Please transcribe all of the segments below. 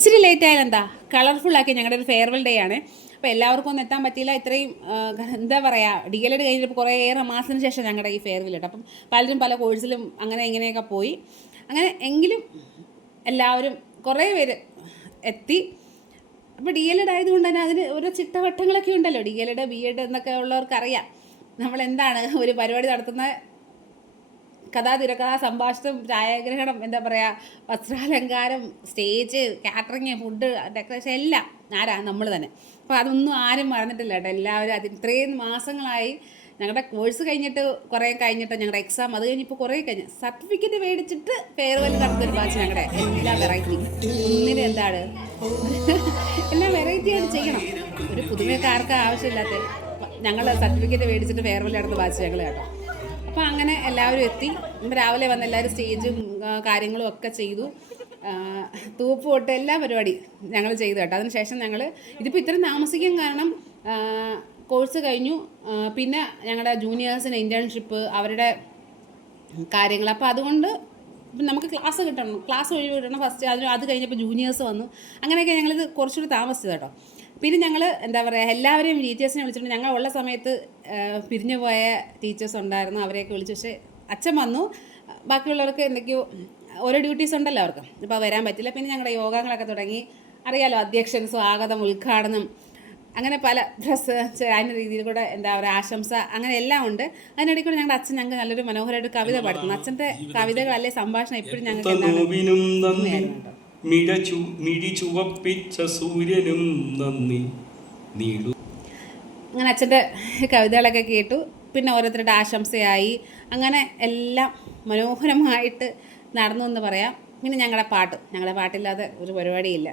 ഇച്ചിരി ലേറ്റ് ആയാലും എന്താ കളർഫുള്ളാക്കി ഞങ്ങളുടെ ഒരു ഫെയർവെൽ ഡേ ആണ്. അപ്പോൾ എല്ലാവർക്കും ഒന്നും എത്താൻ പറ്റിയില്ല. ഇത്രയും എന്താ പറയുക, DLED കഴിഞ്ഞപ്പോൾ കുറേയേറെ മാസത്തിന് ശേഷം ഞങ്ങളുടെ ഈ ഫെയർവെൽ കേട്ടോ. അപ്പം പലരും പല കോഴ്സിലും അങ്ങനെ ഇങ്ങനെയൊക്കെ പോയി. അങ്ങനെ എങ്കിലും എല്ലാവരും കുറേ പേര് എത്തി. അപ്പോൾ DLED ആയതുകൊണ്ട് തന്നെ അതിന് ഓരോ ചിട്ടവട്ടങ്ങളൊക്കെ ഉണ്ടല്ലോ. DLED B.Ed എന്നൊക്കെ ഉള്ളവർക്കറിയാം നമ്മളെന്താണ് ഒരു പരിപാടി നടത്തുന്ന കഥാ തിരക്കഥാ സംഭാഷണം, ഛായാഗ്രഹണം, എന്താ പറയുക, വസ്ത്രാലങ്കാരം, സ്റ്റേജ്, കാറ്ററിങ്, ഫുഡ്, ഡെക്കറേഷൻ എല്ലാം നമ്മൾ തന്നെ. അപ്പോൾ അതൊന്നും ആരും മറന്നിട്ടില്ല കേട്ടോ. എല്ലാവരും ഇത്രയും മാസങ്ങളായി ഞങ്ങളുടെ കോഴ്സ് കഴിഞ്ഞിട്ട് കുറേ കഴിഞ്ഞിട്ട് ഞങ്ങളുടെ എക്സാം അത് കഴിഞ്ഞിപ്പോൾ കുറേ കഴിഞ്ഞ് സർട്ടിഫിക്കറ്റ് മേടിച്ചിട്ട് ഫെയർവെൽ നടന്നൊരു ബാച്ച് ഞങ്ങളുടെ എല്ലാ വെറൈറ്റി ഒന്നിനും എന്താണ് എല്ലാം വെറൈറ്റി ആയിട്ട് ചെയ്യണം. ഒരു പുതുമക്കാർക്ക് ആവശ്യമില്ലാത്ത ഞങ്ങൾ സർട്ടിഫിക്കറ്റ് മേടിച്ചിട്ട് ഫെയർവെൽ നടന്ന ബാച്ച് ഞങ്ങൾ കേട്ടോ. അപ്പോൾ അങ്ങനെ എല്ലാവരും എത്തി. രാവിലെ വന്ന് എല്ലാവരും സ്റ്റേജും കാര്യങ്ങളും ഒക്കെ ചെയ്തു. തൂപ്പ് തൊട്ട് എല്ലാ പരിപാടി ഞങ്ങൾ ചെയ്തു കേട്ടോ. അതിനുശേഷം ഞങ്ങൾ ഇതിപ്പോൾ ഇത്രയും താമസിക്കാൻ കാരണം കോഴ്സ് കഴിഞ്ഞു. പിന്നെ ഞങ്ങളുടെ ജൂനിയേഴ്സിന് ഇൻറ്റേൺഷിപ്പ്, അവരുടെ കാര്യങ്ങൾ. അപ്പോൾ അതുകൊണ്ട് നമുക്ക് ക്ലാസ് കിട്ടണം, ക്ലാസ് ഒഴിവ് കിട്ടണം ഫസ്റ്റ്. അത് കഴിഞ്ഞപ്പോൾ ജൂനിയേഴ്സ് വന്നു. അങ്ങനെയൊക്കെ ഞങ്ങളിത് കുറച്ചുകൂടി താമസിച്ചത് കേട്ടോ. പിന്നെ ഞങ്ങൾ എന്താ പറയുക, എല്ലാവരെയും ടീച്ചേഴ്സിനെ വിളിച്ചിട്ടുണ്ട്. ഞങ്ങൾ ഉള്ള സമയത്ത് പിരിഞ്ഞു പോയ ടീച്ചേഴ്സ് ഉണ്ടായിരുന്നു, അവരെയൊക്കെ വിളിച്ചു. പക്ഷേ അച്ഛൻ വന്നു. ബാക്കിയുള്ളവർക്ക് എന്തൊക്കെയോ ഓരോ ഡ്യൂട്ടീസ് ഉണ്ടല്ലോ അവർക്ക്, ഇപ്പോൾ വരാൻ പറ്റില്ല. പിന്നെ ഞങ്ങളുടെ യോഗങ്ങളൊക്കെ തുടങ്ങി. അറിയാലോ, അധ്യക്ഷൻ, സ്വാഗതം, ഉദ്ഘാടനം, അങ്ങനെ പല ഡ്രസ്സ് അതിൻ്റെ രീതിയിൽ കൂടെ എന്താ പറയുക, ആശംസ, അങ്ങനെ എല്ലാം ഉണ്ട്. അതിനിടയിൽ കൂടെ ഞങ്ങളുടെ അച്ഛൻ ഞങ്ങൾക്ക് നല്ലൊരു മനോഹരമായിട്ട് കവിത പാടുന്നു. അച്ഛൻ്റെ കവിതകളല്ലേ സംഭാഷണം എപ്പോഴും ഞങ്ങൾക്ക് അങ്ങനെ അച്ഛൻ്റെ കവിതകളൊക്കെ കേട്ടു. പിന്നെ ഓരോരുത്തരുടെ ആശംസയായി. അങ്ങനെ എല്ലാം മനോഹരമായിട്ട് നടന്നു എന്ന് പറയാം. പിന്നെ ഞങ്ങളുടെ പാട്ടില്ലാതെ ഒരു പരിപാടിയില്ല.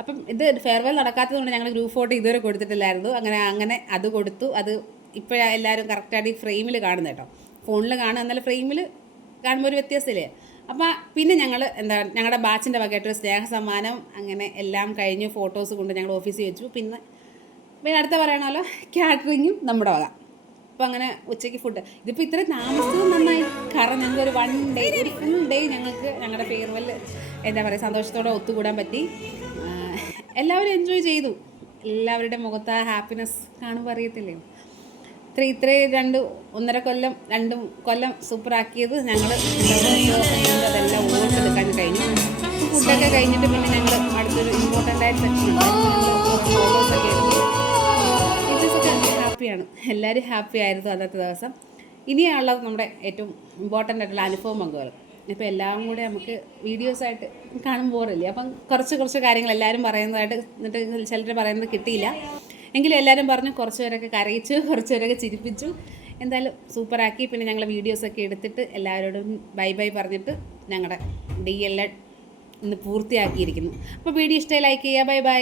അപ്പം ഇത് ഫെയർവെൽ നടക്കാത്തത് കൊണ്ട് ഞങ്ങൾ ഗ്രൂപ്പ് ഫോട്ടോ ഇതുവരെ കൊടുത്തിട്ടില്ലായിരുന്നു. അങ്ങനെ അത് കൊടുത്തു. അത് ഇപ്പോഴാണ് എല്ലാവരും കറക്റ്റായിട്ട് ഈ ഫ്രെയിമിൽ കാണുന്നത് കേട്ടോ. ഫോണിൽ കാണുക, എന്നാലും ഫ്രെയിമിൽ കാണുമ്പോൾ ഒരു വ്യത്യാസമില്ലേ. അപ്പോൾ പിന്നെ ഞങ്ങൾ ഞങ്ങളുടെ ബാച്ചിൻ്റെ വകയായിട്ടൊരു സ്നേഹ സമ്മാനം, അങ്ങനെ എല്ലാം കഴിഞ്ഞ് ഫോട്ടോസ് കൊണ്ട് ഞങ്ങൾ ഓഫീസിൽ വെച്ചു. പിന്നെ അടുത്ത പറയണമല്ലോ, കാറ്ററിങ്ങും നമ്മുടെ വക. അപ്പോൾ അങ്ങനെ ഉച്ചയ്ക്ക് ഫുഡ്. ഇതിപ്പോൾ ഇത്രയും താമസിച്ചത് നന്നായി. കാരണം ഞങ്ങൾക്കൊരു ഒരു ഫുൾ ഡേ ഞങ്ങളുടെ ഫെയർവെൽ എന്താ പറയുക സന്തോഷത്തോടെ ഒത്തുകൂടാൻ പറ്റി. എല്ലാവരും എൻജോയ് ചെയ്തു. എല്ലാവരുടെ മുഖത്ത് ആ ഹാപ്പിനെസ് കാണുമ്പോൾ അറിയത്തില്ലേ. ഇത്രയും 2 കൊല്ലം സൂപ്പറാക്കിയത് ഞങ്ങൾ അതെല്ലാം ഓർത്തെടുക്കാൻ കഴിഞ്ഞു. ഫുഡൊക്കെ കഴിഞ്ഞിട്ട് പിന്നെ ഞങ്ങൾ അടുത്തൊരു ഇമ്പോർട്ടൻ്റ് ആയിട്ട് സെക്ഷൻ ഫോട്ടോസൊക്കെ എടുത്തു. ടീച്ചേഴ്സൊക്കെ ഹാപ്പിയാണ്, എല്ലാവരും ഹാപ്പി ആയിരുന്നു അന്നത്തെ ദിവസം. ഇനിയുള്ളത് നമ്മുടെ ഏറ്റവും ഇമ്പോർട്ടൻ്റ് ആയിട്ടുള്ള അനുഭവം പങ്കുവെക്കും. ഇപ്പോൾ എല്ലാം കൂടെ നമുക്ക് വീഡിയോസായിട്ട് കാണുമ്പോൾ ബോറില്ലേ. അപ്പം കുറച്ച് കാര്യങ്ങൾ എല്ലാവരും പറയുന്നതായിട്ട്, എന്നിട്ട് ചിലർ പറയുന്നത് കിട്ടിയില്ല എങ്കിലും എല്ലാവരും പറഞ്ഞു. കുറച്ച് പേരൊക്കെ കരയിച്ചു, കുറച്ച് പേരൊക്കെ ചിരിപ്പിച്ചു. എന്തായാലും സൂപ്പറാക്കി. പിന്നെ ഞങ്ങൾ വീഡിയോസൊക്കെ എടുത്തിട്ട് എല്ലാവരോടും ബൈ പറഞ്ഞിട്ട് ഞങ്ങളുടെ DLED ഇന്ന് പൂർത്തിയാക്കിയിരിക്കുന്നു. അപ്പോൾ വീഡിയോ ഇഷ്ടമായി ലൈക്ക് ചെയ്യുക. ബൈ.